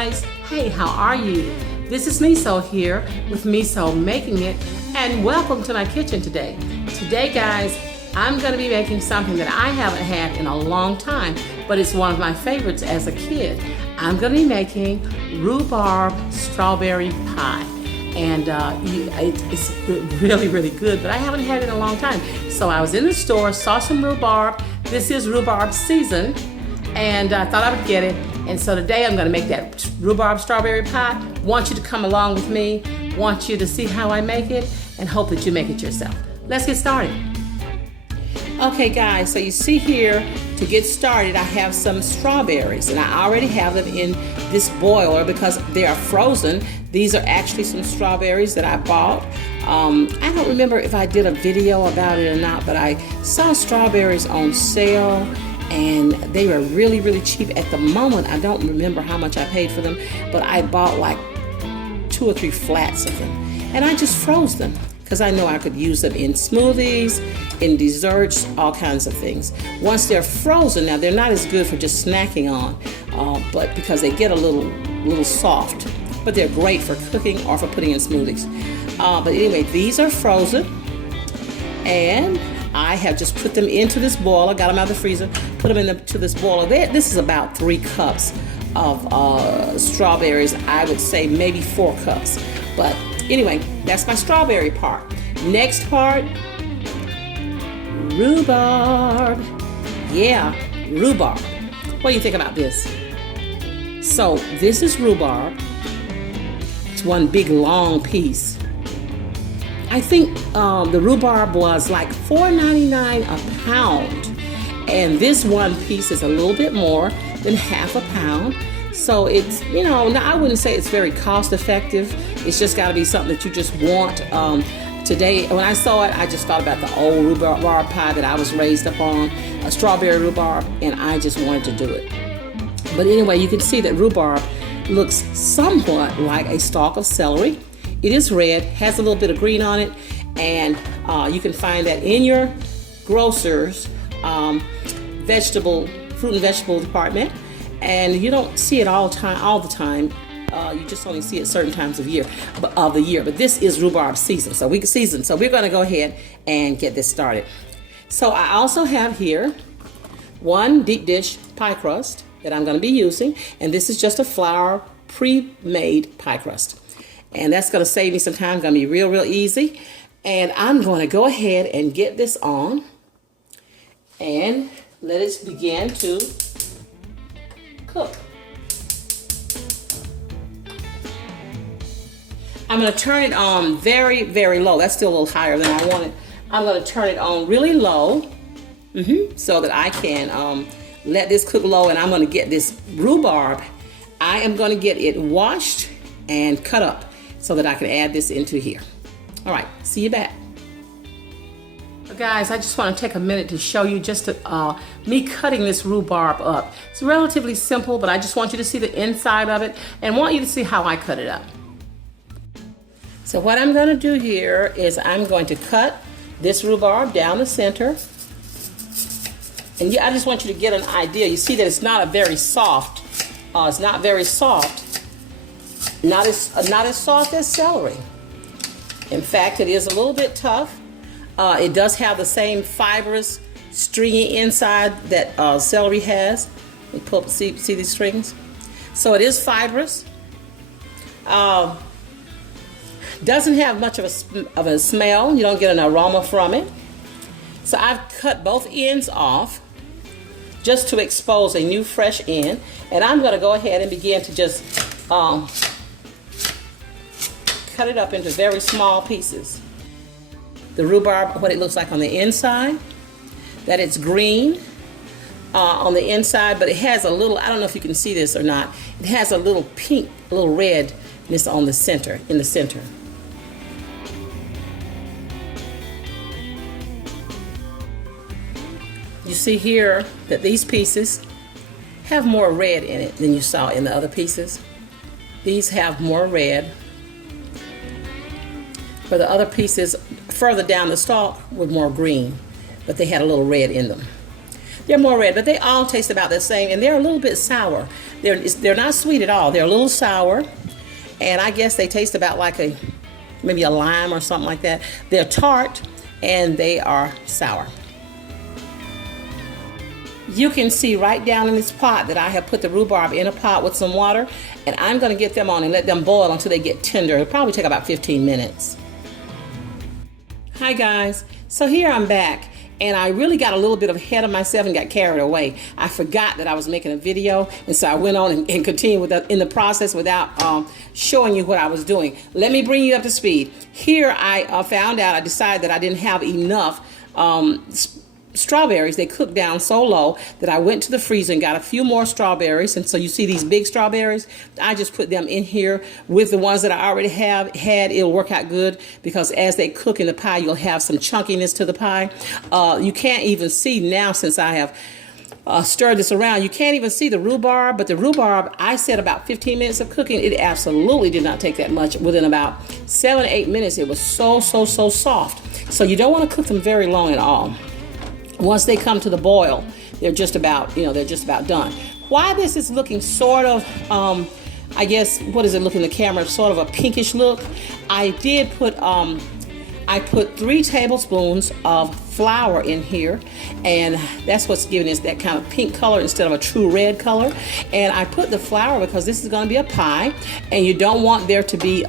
guys. Hey, how are you? This is Meso here with Meso Making It, and welcome to my kitchen today. Today, guys, I'm going to be making something that I haven't had in a long time, but it's one of my favorites as a kid. I'm going to be making rhubarb strawberry pie. And it's really, really good, but I haven't had it in a long time. So I was in the store, saw some rhubarb. This is rhubarb season, and I thought I would get it. And so today I'm going to make that rhubarb strawberry pie. Want you to come along with me. Want you to see how I make it, and hope that you make it yourself. Let's get started. Okay, guys, so you see here, to get started, I have some strawberries, and I already have them in this boiler because they are frozen. These are actually some strawberries that I bought. I don't remember if I did a video about it or not, but I saw strawberries on sale, and they were really, really cheap at the moment. I don't remember how much I paid for them, but I bought like 2 or 3 flats of them, and I just froze them because I know I could use them in smoothies, in desserts, all kinds of things. Once they're frozen, now they're not as good for just snacking on, but because they get a little soft, but they're great for cooking or for putting in smoothies. But anyway, these are frozen, and I have just put them into this boiler, got them out of the freezer, put them into this boiler. This is about 3 cups of strawberries. I would say maybe 4 cups. But anyway, that's my strawberry part. Next part, rhubarb. Yeah, rhubarb. What do you think about this? So this is rhubarb. It's one big long piece. I think the rhubarb was like $4.99 a pound, and this one piece is a little bit more than half a pound. So it's, now I wouldn't say it's very cost effective. It's just got to be something that you just want. Today, when I saw it, I just thought about the old rhubarb pie that I was raised up on, a strawberry rhubarb, and I just wanted to do it. But anyway, you can see that rhubarb looks somewhat like a stalk of celery. It is red, has a little bit of green on it, and you can find that in your grocer's fruit and vegetable department. And you don't see it all the time. You just only see it certain times of the year. But this is rhubarb season, so we're going to go ahead and get this started. So I also have here 1 deep dish pie crust that I'm going to be using, and this is just a flour pre-made pie crust. And that's going to save me some time. Going to be real, real easy. And I'm going to go ahead and get this on and let it begin to cook. I'm going to turn it on very, very low. That's still a little higher than I wanted. I'm going to turn it on really low so that I can let this cook low, and I'm going to get this rhubarb. I am going to get it washed and cut up so that I can add this into here. All right, see you back. Guys, I just want to take a minute to show you just me cutting this rhubarb up. It's relatively simple, but I just want you to see the inside of it and want you to see how I cut it up. So what I'm going to do here is I'm going to cut this rhubarb down the center. And I just want you to get an idea. You see that it's not very soft. It's not very soft. Not as soft as celery. In fact, it is a little bit tough. It does have the same fibrous, stringy inside that celery has. Let me pull up, see these strings? So it is fibrous. Doesn't have much of a smell. You don't get an aroma from it. So I've cut both ends off just to expose a new fresh end. And I'm going to go ahead and begin to just cut it up into very small pieces. The rhubarb, what it looks like on the inside, that it's green on the inside, but it has a little, I don't know if you can see this or not, it has a little pink, a little redness on the center, in the center. You see here that these pieces have more red in it than you saw in the other pieces. These have more red. For the other pieces further down the stalk with more green, but they had a little red in them. They're more red, but they all taste about the same, and they're a little bit sour. They're not sweet at all. They're a little sour, and I guess they taste about like maybe a lime or something like that. They're tart, and they are sour. You can see right down in this pot that I have put the rhubarb in a pot with some water, and I'm going to get them on and let them boil until they get tender. It'll probably take about 15 minutes. Hi guys, so here I'm back, and I really got a little bit ahead of myself and got carried away. I forgot that I was making a video, and so I went on and continued in the process without showing you what I was doing. Let me bring you up to speed. Here I found out, I decided that I didn't have enough strawberries. They cooked down so low that I went to the freezer and got a few more strawberries. And so you see these big strawberries, I just put them in here with the ones that I already had. It'll work out good because as they cook in the pie, you'll have some chunkiness to the pie. You can't even see now, since I have stirred this around, you can't even see the rhubarb, but the rhubarb, I said about 15 minutes of cooking. It absolutely did not take that much. Within about 7 to 8 minutes, it was so soft. So you don't want to cook them very long at all. Once they come to the boil, they're just about done. Why this is looking sort of, I guess, what does it look in the camera? Sort of a pinkish look. I did put, I put 3 tablespoons of flour in here, and that's what's giving us that kind of pink color instead of a true red color. And I put the flour because this is going to be a pie, and you don't want there to be,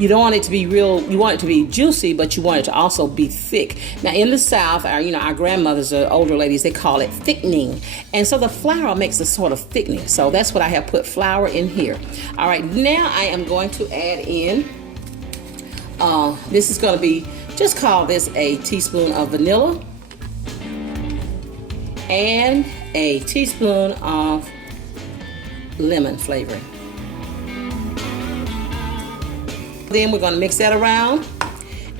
you don't want it to be real, you want it to be juicy, but you want it to also be thick. Now in the South, our grandmothers, older ladies, they call it thickening. And so the flour makes a sort of thickening. So that's what I have put flour in here. All right, now I am going to add in, this is going to be, just call this a teaspoon of vanilla and a teaspoon of lemon flavoring. Then we're going to mix that around,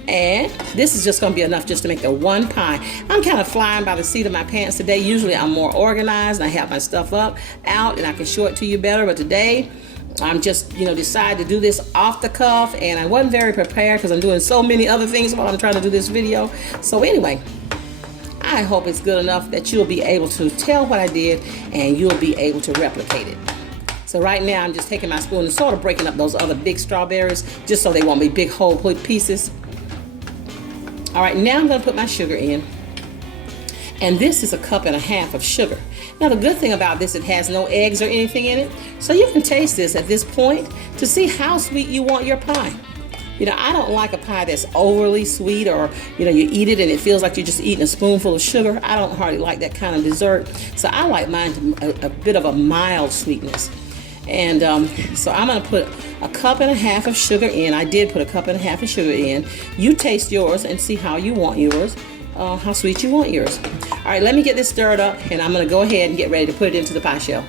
and this is just going to be enough just to make the one pie. I'm kind of flying by the seat of my pants today. Usually I'm more organized and I have my stuff out and I can show it to you better, but today I'm just, decided to do this off the cuff, and I wasn't very prepared because I'm doing so many other things while I'm trying to do this video. So anyway, I hope it's good enough that you'll be able to tell what I did and you'll be able to replicate it. So right now I'm just taking my spoon and sort of breaking up those other big strawberries just so they won't be big whole pieces. All right, now I'm going to put my sugar in. And this is 1.5 cups of sugar. Now the good thing about this, it has no eggs or anything in it. So you can taste this at this point to see how sweet you want your pie. I don't like a pie that's overly sweet, or, you eat it and it feels like you're just eating a spoonful of sugar. I don't hardly like that kind of dessert. So I like mine to a bit of a mild sweetness. And so I'm going to put 1.5 cups of sugar in. I did put 1.5 cups of sugar in. You taste yours and see how you want yours, how sweet you want yours. All right, let me get this stirred up, and I'm going to go ahead and get ready to put it into the pie shell.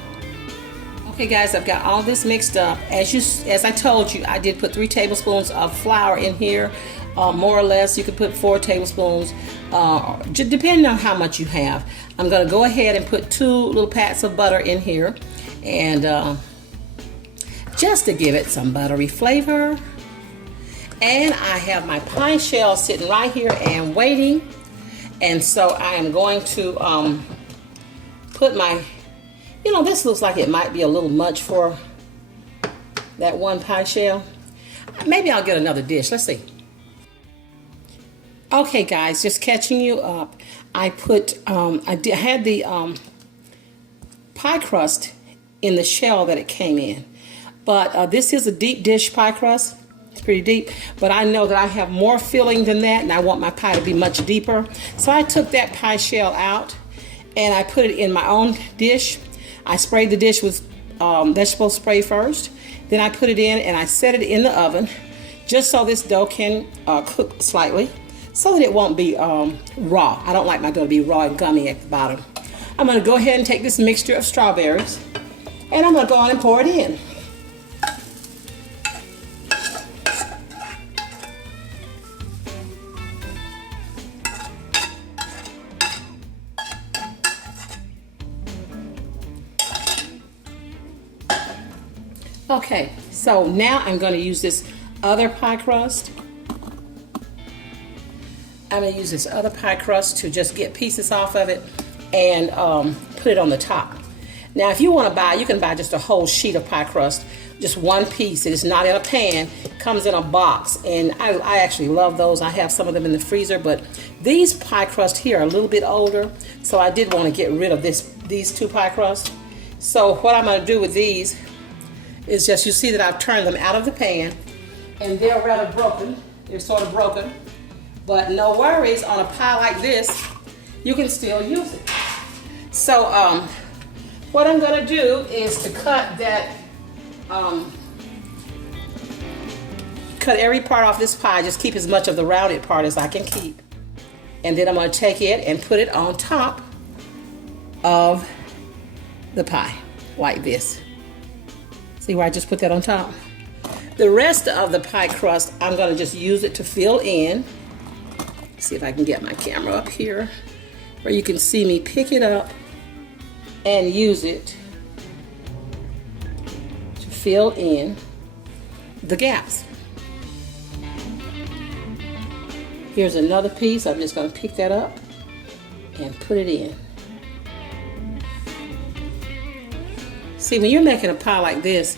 Okay guys, I've got all this mixed up. As I told you, I did put 3 tablespoons of flour in here. More or less, you could put 4 tablespoons, depending on how much you have. I'm going to go ahead and put 2 little pats of butter in here, and just to give it some buttery flavor. And I have my pie shell sitting right here and waiting. And so I am going to put my, this looks like it might be a little much for that one pie shell. Maybe I'll get another dish. Let's see. Okay guys, just catching you up. I put, I had the pie crust in the shell that it came in. But this is a deep dish pie crust. It's pretty deep. But I know that I have more filling than that, and I want my pie to be much deeper. So I took that pie shell out, and I put it in my own dish. I sprayed the dish with vegetable spray first. Then I put it in, and I set it in the oven, just so this dough can cook slightly, so that it won't be raw. I don't like my dough to be raw and gummy at the bottom. I'm going to go ahead and take this mixture of strawberries, and I'm going to go on and pour it in. Okay, so now I'm going to use this other pie crust. I'm going to use this other pie crust to just get pieces off of it and put it on the top. Now, if you want to buy, you can buy just a whole sheet of pie crust, just one piece. It is not in a pan, comes in a box, and I actually love those. I have some of them in the freezer, but these pie crusts here are a little bit older, so I did want to get rid of these two pie crusts. So what I'm going to do with these is just, you see that I've turned them out of the pan, and they're rather broken. They're sort of broken, but no worries. On a pie like this, you can still use it. So what I'm going to do is to cut that, cut every part off this pie, just keep as much of the rounded part as I can keep. And then I'm going to take it and put it on top of the pie, like this. See where I just put that on top? The rest of the pie crust, I'm going to just use it to fill in. See if I can get my camera up here where you can see me pick it up and use it to fill in the gaps. Here's another piece. I'm just going to pick that up and put it in. See, when you're making a pie like this,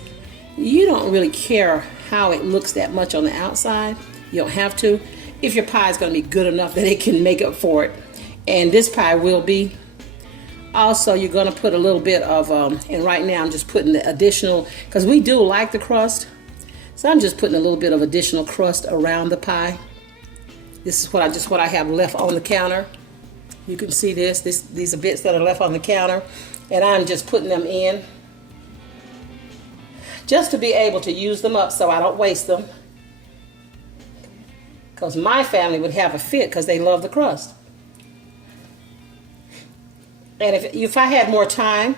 you don't really care how it looks that much on the outside. You don't have to. If your pie is going to be good enough that it can make up for it. And this pie will be. Also, you're going to put a little bit of, and right now I'm just putting the additional, because we do like the crust. So I'm just putting a little bit of additional crust around the pie. This is what I have left on the counter. You can see these are bits that are left on the counter. And I'm just putting them in, just to be able to use them up so I don't waste them. Because my family would have a fit because they love the crust. And if I had more time,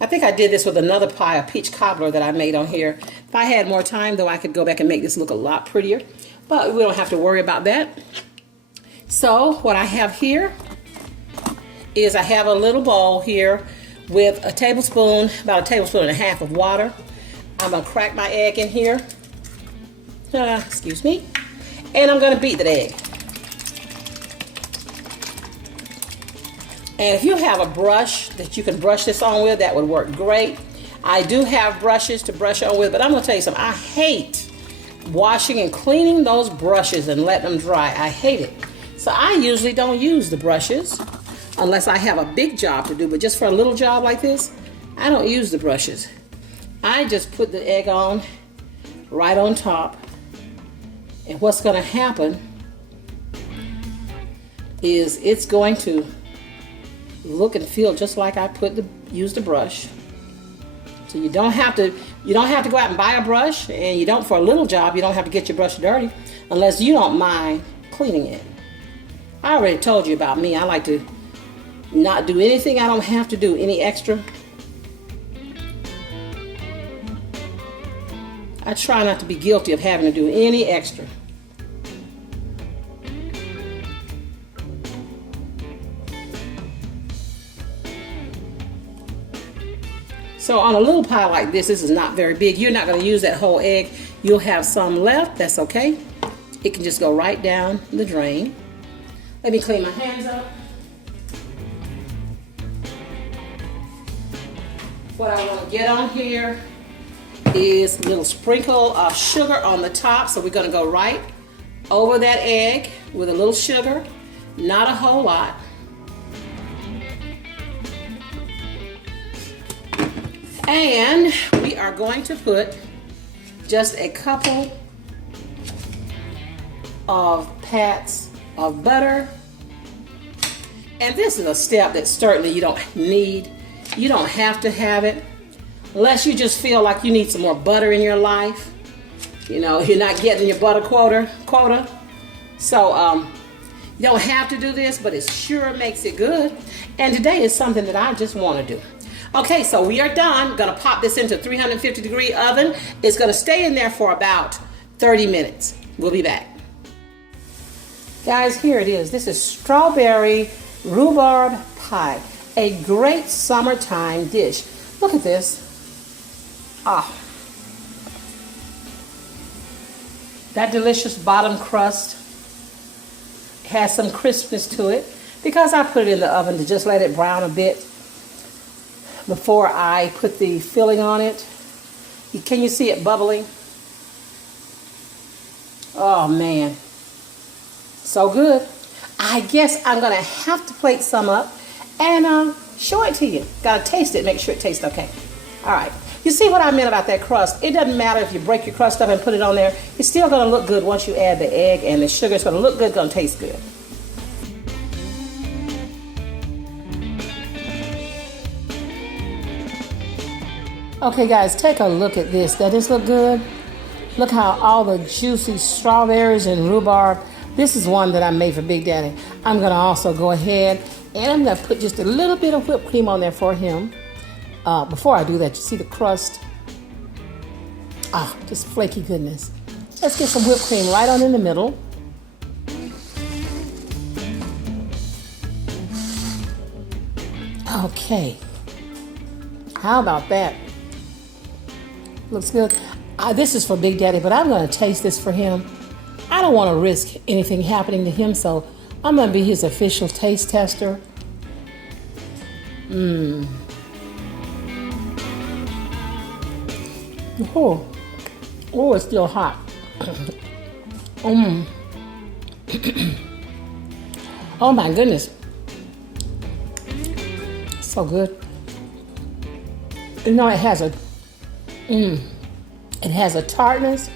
I think I did this with another pie, a peach cobbler that I made on here. If I had more time, though, I could go back and make this look a lot prettier. But we don't have to worry about that. So what I have here is I have a little bowl here with a tablespoon, about a tablespoon and a half of water. I'm going to crack my egg in here. Excuse me. And I'm going to beat the egg. And if you have a brush that you can brush this on with, that would work great. I do have brushes to brush on with, but I'm going to tell you something. I hate washing and cleaning those brushes and letting them dry. I hate it. So I usually don't use the brushes unless I have a big job to do. But just for a little job like this, I don't use the brushes. I just put the egg on right on top. And what's going to happen is it's going to look and feel just like I used the brush. So you don't have to go out and buy a brush, and you don't, for a little job, you don't have to get your brush dirty unless you don't mind cleaning it. I already told you about me. I like to not do anything I don't have to do, any extra. I try not to be guilty of having to do any extra. So on a little pie like this is not very big. You're not going to use that whole egg. You'll have some left. That's okay. It can just go right down the drain. Let me clean my hands up. What I want to get on here is a little sprinkle of sugar on the top. So we're going to go right over that egg with a little sugar, not a whole lot. And we are going to put just a couple of pats of butter. And this is a step that certainly you don't need. You don't have to have it unless you just feel like you need some more butter in your life. You know, you're not getting your butter quota. So you don't have to do this, but it sure makes it good. And today is something that I just want to do. Okay, so we are done. Gonna pop this into a 350-degree oven. It's gonna stay in there for about 30 minutes. We'll be back. Guys, here it is. This is strawberry rhubarb pie. A great summertime dish. Look at this. Ah. That delicious bottom crust has some crispness to it. because I put it in the oven to just let it brown a bit before I put the filling on it. Can you see it bubbling? Oh man, so good. I guess I'm gonna have to plate some up and show it to you. Gotta taste it, make sure it tastes okay. All right, you see what I meant about that crust? It doesn't matter if you break your crust up and put it on there. It's still gonna look good once you add the egg and the sugar. It's gonna look good, gonna taste good. Okay guys, take a look at this. Does this look good? Look how all the juicy strawberries and rhubarb. This is one that I made for Big Daddy. I'm gonna also go ahead and I'm gonna put just a little bit of whipped cream on there for him. Before I do that, you see the crust? Ah, just flaky goodness. Let's get some whipped cream right on in the middle. Okay, how about that? Looks good. This is for Big Daddy, but I'm going to taste this for him. I don't want to risk anything happening to him, so I'm going to be his official taste tester. Oh, it's still hot. Oh my goodness. So good. You know, it has a tartness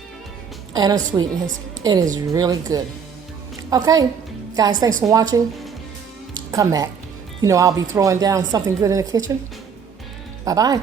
and a sweetness. It is really good. Okay, guys, thanks for watching. Come back. You know, I'll be throwing down something good in the kitchen. Bye-bye.